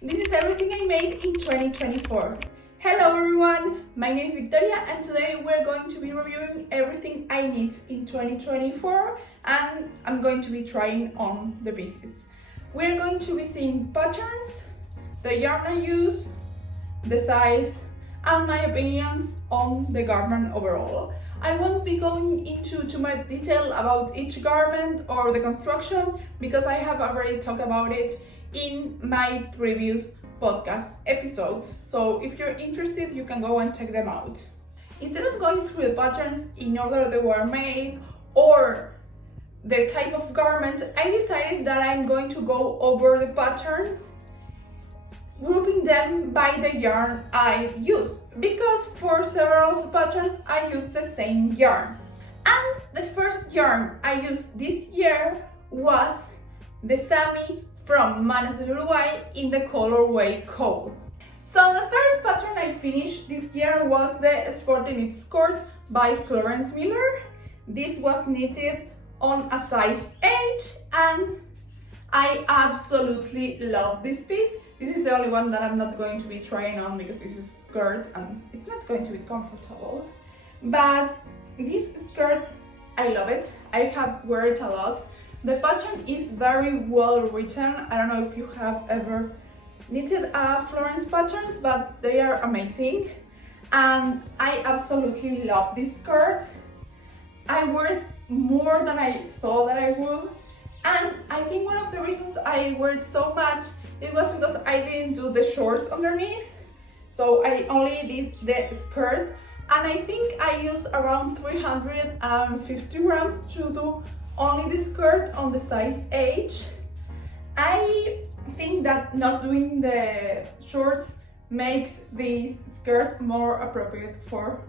This is everything I made in 2024. Hello everyone, my name is Victoria and today we're going to be reviewing everything I knit in 2024 and I'm going to be trying on the pieces. We're going to be seeing patterns, the yarn I use, the size, and my opinions on the garment overall. I won't be going into too much detail about each garment or the construction because I have already talked about it in my previous podcast episodes. So if you're interested, you can go and check them out. Instead of going through the patterns in order they were made or the type of garments, I decided that I'm going to go over the patterns, grouping them by the yarn I use, because for several of the patterns I use the same yarn. And the first yarn I used this year was the Sami from Manos del Uruguay in the colorway Coal. So the first pattern I finished this year was the Sporty Knit skirt by Florence Miller. This was knitted on a size 8 and I absolutely love this piece. This is the only one that I'm not going to be trying on because this is a skirt and it's not going to be comfortable. But this skirt, I love it. I have worn it a lot. The pattern is very well written. I don't know if you have ever knitted Florence patterns, but they are amazing. And I absolutely love this skirt. I wore it more than I thought that I would. And I think one of the reasons I wore it so much, it was because I didn't do the shorts underneath. So I only did the skirt. And I think I used around 350 grams to do only the skirt on the size 8. I think that not doing the shorts makes this skirt more appropriate for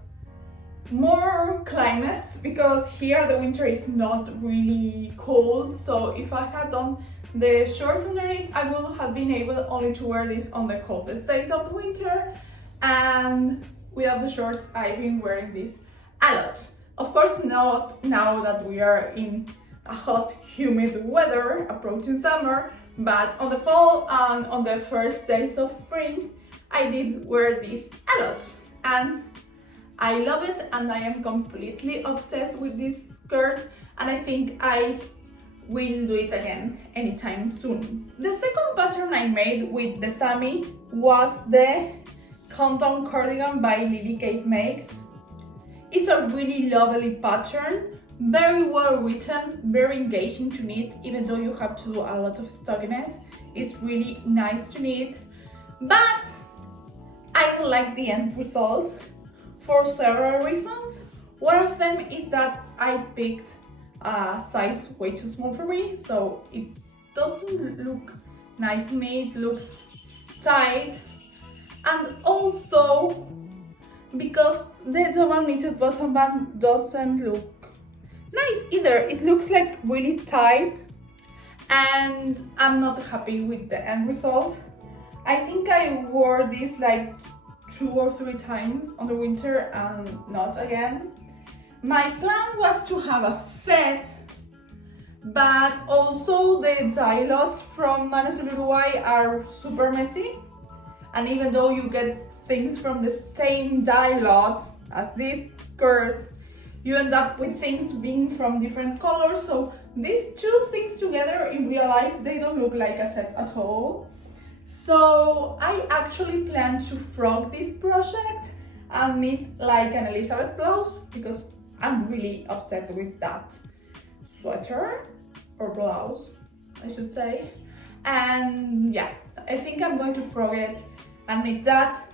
more climates, because here the winter is not really cold. So if I had done the shorts underneath, I would have been able only to wear this on the coldest days of the winter, and without the shorts I've been wearing this a lot. Of course not now that we are in a hot humid weather approaching summer, but on the fall and on the first days of spring I did wear this a lot and I love it, and I am completely obsessed with this skirt, and I think I will do it again anytime soon. The second pattern I made with the Sami was the Condone cardigan by Lily Kate Makes. It's a really lovely pattern, very well written, very engaging to knit, even though you have to do a lot of stockinette. It's really nice to knit, but I don't like the end result for several reasons. One of them is that I picked a size way too small for me, so it doesn't look nice to me, it looks tight. And also because the double knitted bottom band doesn't look nice either. It looks like really tight and I'm not happy with the end result. I think I wore this like 2 or 3 times on the winter and not again. My plan was to have a set, but also the dye lots from Manos del Uruguay are super messy, and even though you get things from the same dye lot as this skirt, you end up with things being from different colors. So these two things together in real life, they don't look like a set at all. So I actually plan to frog this project and knit like an Elizabeth blouse, because I'm really obsessed with that sweater or blouse, I should say. And yeah, I think I'm going to frog it and knit that,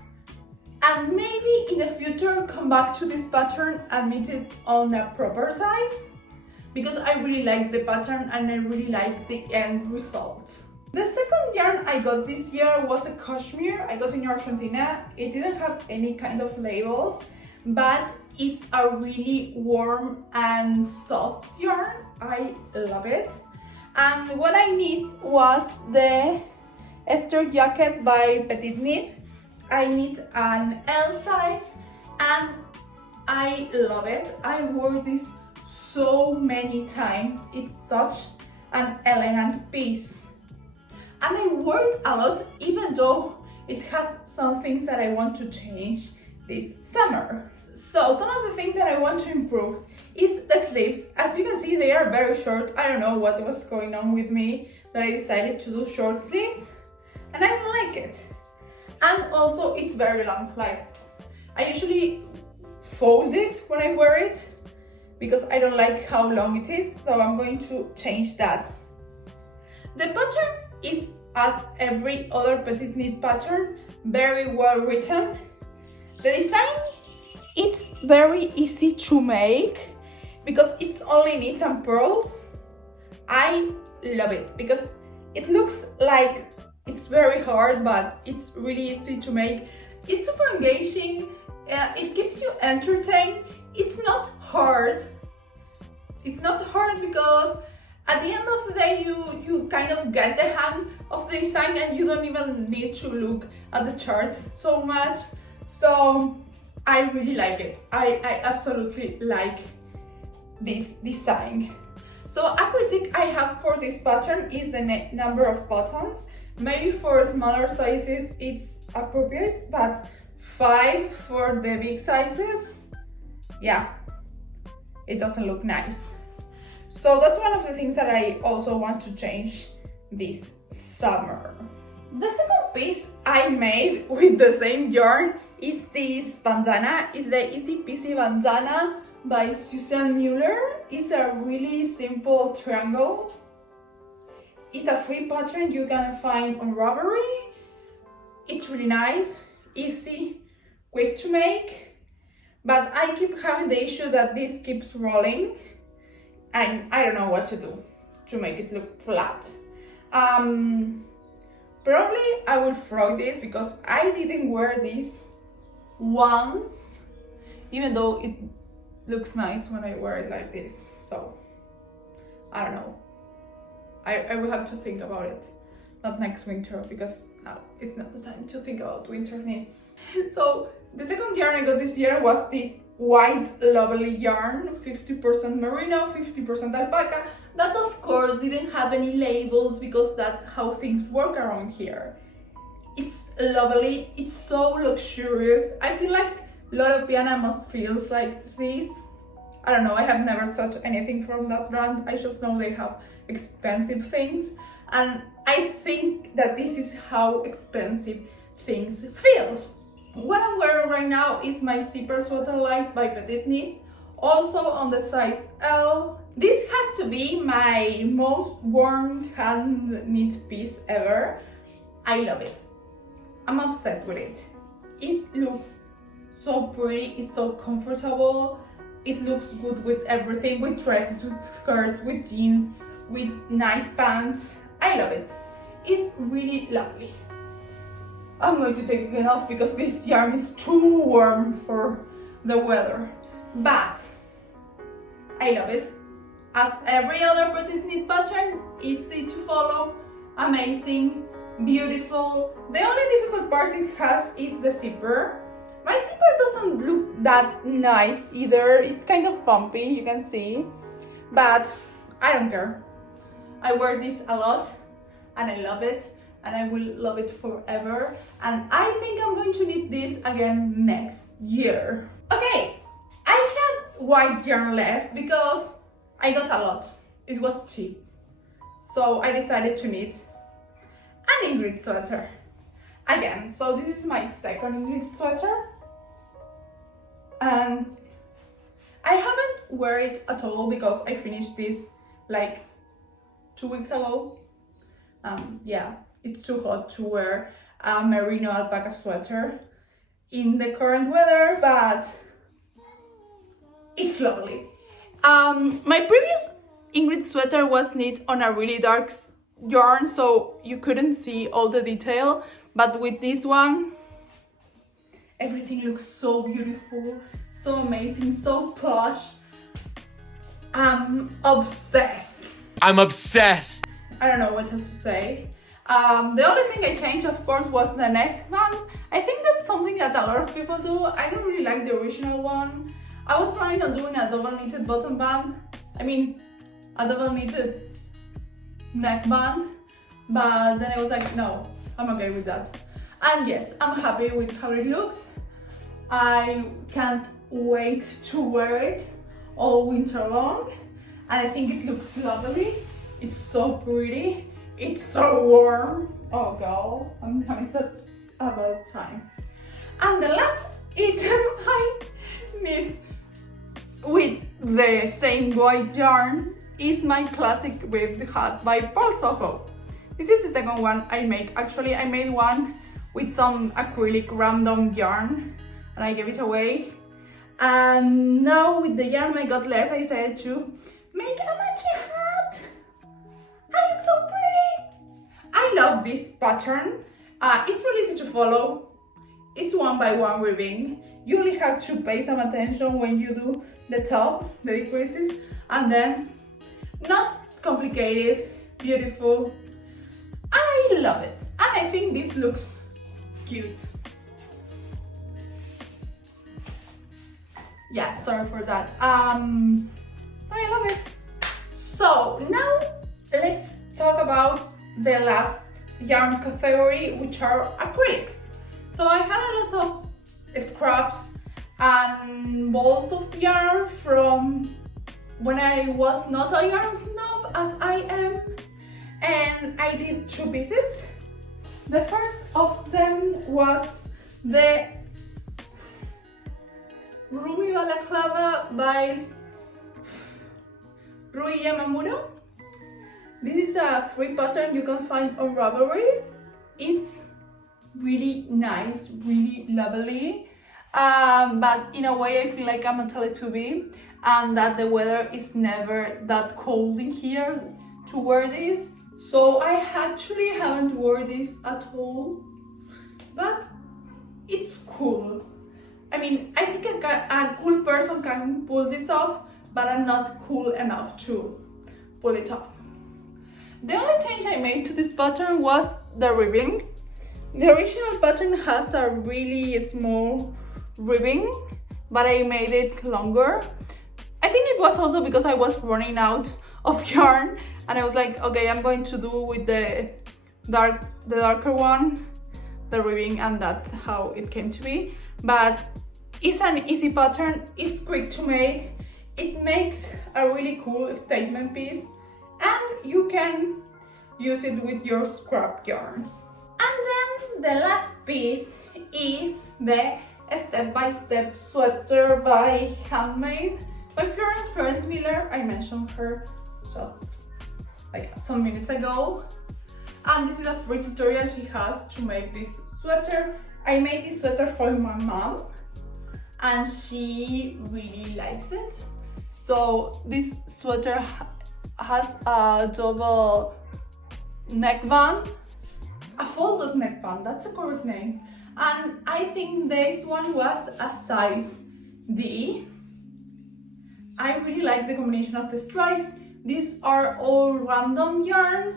and maybe in the future come back to this pattern and knit it on a proper size, because I really like the pattern and I really like the end result. The second yarn I got this year was a cashmere I got in Argentina. It didn't have any kind of labels, but it's a really warm and soft yarn. I love it. And what I knit was the Esther jacket by PetiteKnit. I knit an L size and I love it. I wore this so many times. It's such an elegant piece. and I wore it a lot, even though it has some things that I want to change this summer. So some of the things that I want to improve is the sleeves. As you can see, they are very short. I don't know what was going on with me that I decided to do short sleeves, and I don't like it. And also it's very long. Like, I usually fold it when I wear it because I don't like how long it is, so I'm going to change that. The pattern is, as every other PetiteKnit pattern, very well written. The design, it's very easy to make because it's only knits and purls. I love it because it looks like it's very hard, but it's really easy to make. It's super engaging, it keeps you entertained. It's not hard. It's not hard because at the end of the day you kind of get the hang of the design and you don't even need to look at the charts so much. So I really like it. I absolutely like this design. So a critique I have for this pattern is the number of buttons. Maybe for smaller sizes it's appropriate, but 5 for the big sizes, yeah, it doesn't look nice. So that's one of the things that I also want to change this summer. The second piece I made with the same yarn is this bandana. It's the Easy Peasy bandana by Susan Muller. It's a really simple triangle. It's a free pattern you can find on Ravelry. It's really nice, easy, quick to make, but I keep having the issue that this keeps rolling and I don't know what to do to make it look flat. Probably I will frog this because I didn't wear this once, even though it looks nice when I wear it like this. So I don't know. I will have to think about it. Not next winter because it's not the time to think about winter knits. So the second yarn I got this year was this white lovely yarn, 50% merino, 50% alpaca. That of course didn't have any labels because that's how things work around here. It's lovely, it's so luxurious. I feel like Loro Piana must feels like this. I don't know, I have never touched anything from that brand. I just know they have expensive things, and I think that this is how expensive things feel. What I'm wearing right now is my zipper sweater light by PetiteKnit, also on the size L. This has to be my most worn hand knit piece ever. I love it. I'm obsessed with it. It looks so pretty, it's so comfortable. It looks good with everything, with dresses, with skirts, with jeans, with nice pants. I love it. It's really lovely. I'm going to take it off because this yarn is too warm for the weather. But I love it. As every other PetiteKnit pattern, easy to follow, amazing, beautiful. The only difficult part it has is the zipper. My zipper doesn't look that nice either. It's kind of bumpy, you can see, but I don't care. I wear this a lot and I love it, and I will love it forever. And I think I'm going to knit this again next year. Okay, I had white yarn left because I got a lot. It was cheap. So I decided to knit an Ingrid sweater again. So this is my second Ingrid sweater. And I haven't wear it at all because I finished this like 2 weeks ago. Yeah, it's too hot to wear a merino alpaca sweater in the current weather, but it's lovely. My previous Ingrid sweater was knit on a really dark yarn, so you couldn't see all the detail, but with this one, everything looks so beautiful, so amazing, so plush. I'm obsessed. I'm obsessed. I don't know what else to say. The only thing I changed, of course, was the neckband. I think that's something that a lot of people do. I don't really like the original one. I was planning on doing a double knitted bottom band. I mean, a double knitted neckband. but then I was like, no, I'm okay with that. And yes, I'm happy with how it looks. I can't wait to wear it all winter long, and I think it looks lovely. It's so pretty, it's so warm. Oh girl, I'm having such a bad time. And the last item I knit with the same white yarn is my classic ribbed hat by Paul Soho. This is the second one I make. Actually, I made one with some acrylic random yarn and I gave it away. And now with the yarn I got left, I decided to make a matching hat. I look so pretty. I love this pattern. It's really easy to follow. It's 1x1 ribbing. You only have to pay some attention when you do the top, the decreases, and then not complicated, beautiful. I love it, and I think this looks cute. Yeah, sorry for that. I love it. So now let's talk about the last yarn category, which are acrylics. So I had a lot of scraps and balls of yarn from when I was not a yarn snob as I am, and I did 2 pieces. The first of them was the Ruby Balaclava by Rui Yamamuro. This is a free pattern you can find on Ravelry. It's really nice, really lovely, but in a way I feel like I'm a Teletubby and that the weather is never that cold in here to wear this. So I actually haven't worn this at all, but it's cool. I mean, I think a cool person can pull this off, but I'm not cool enough to pull it off. The only change I made to this pattern was the ribbing. The original pattern has a really small ribbing, but I made it longer. I think it was also because I was running out of yarn and I was like, okay, I'm going to do with the darker one, the ribbing, and that's how it came to be. But it's an easy pattern, it's quick to make, it makes a really cool statement piece, and you can use it with your scrap yarns. And then the last piece is the step-by-step sweater by Handmade by Florence Miller. I mentioned her just like some minutes ago, and this is a free tutorial she has to make this sweater. I made this sweater for my mom and she really likes it. So this sweater has a double neckband, a folded neckband, that's a correct name, and I think this one was a size D. I really like the combination of the stripes. These are all random yarns,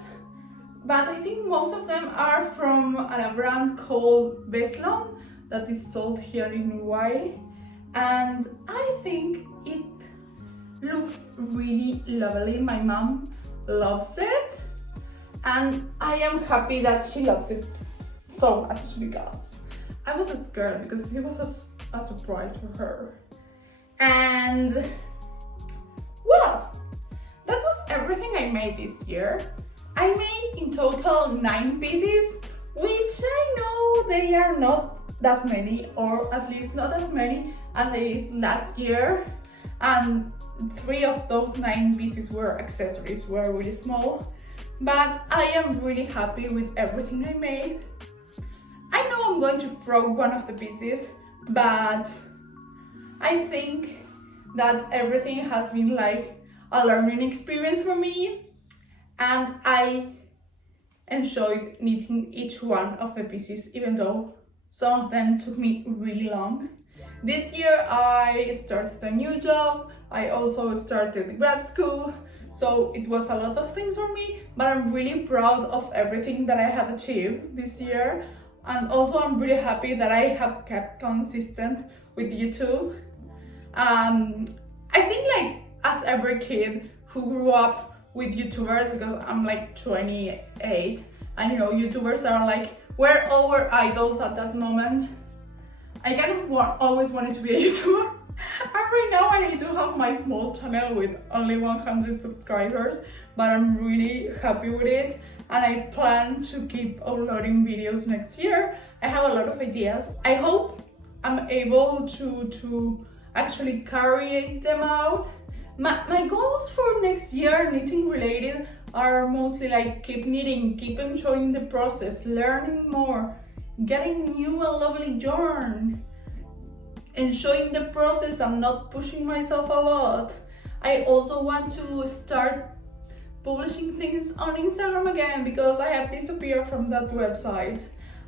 but I think most of them are from a brand called Beslan that is sold here in Uruguay, and I think it looks really lovely. My mom loves it, and I am happy that she loves it so much because I was scared because it was a surprise for her. And well, that was everything I made this year. I made in total 9 pieces, which I know they are not that many, or at least not as many as I did last year, and 3 of those 9 pieces were accessories, were really small, but I am really happy with everything I made. I know I'm going to throw one of the pieces, but I think that everything has been like a learning experience for me, and I enjoyed knitting each one of the pieces, even though some of them took me really long. This year I started a new job, I also started grad school, so it was a lot of things for me, but I'm really proud of everything that I have achieved this year, and also I'm really happy that I have kept consistent with YouTube. I think like as every kid who grew up with YouTubers, because I'm like 28, and you know, YouTubers are like, we're our idols at that moment. I kind of always wanted to be a YouTuber. And right now I do have my small channel with only 100 subscribers, but I'm really happy with it, and I plan to keep uploading videos next year. I have a lot of ideas. I hope I'm able to actually carry them out. My goals for next year, knitting related, are mostly like keep knitting, keep enjoying the process, learning more, getting new and lovely yarn, enjoying the process. I'm not pushing myself a lot. I also want to start publishing things on Instagram again because I have disappeared from that website.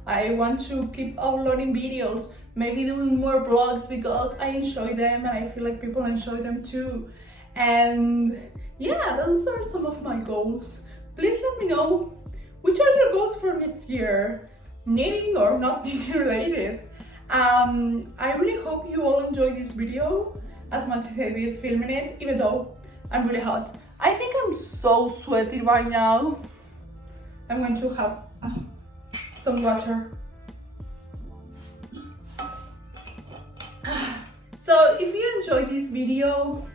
I want to keep uploading videos, maybe doing more vlogs because I enjoy them and I feel like people enjoy them too. And yeah, those are some of my goals. Please let me know which are your goals for next year, knitting or not knitting related. I really hope you all enjoyed this video as much as I did filming it, even though I'm really hot. I think I'm so sweaty right now. I'm going to have some water. So if you enjoyed this video,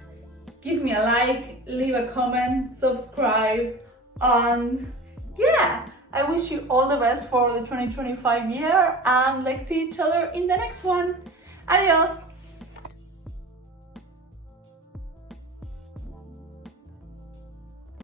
give me a like, leave a comment, subscribe, and yeah, I wish you all the best for the 2025 year, and let's see each other in the next one. Adios!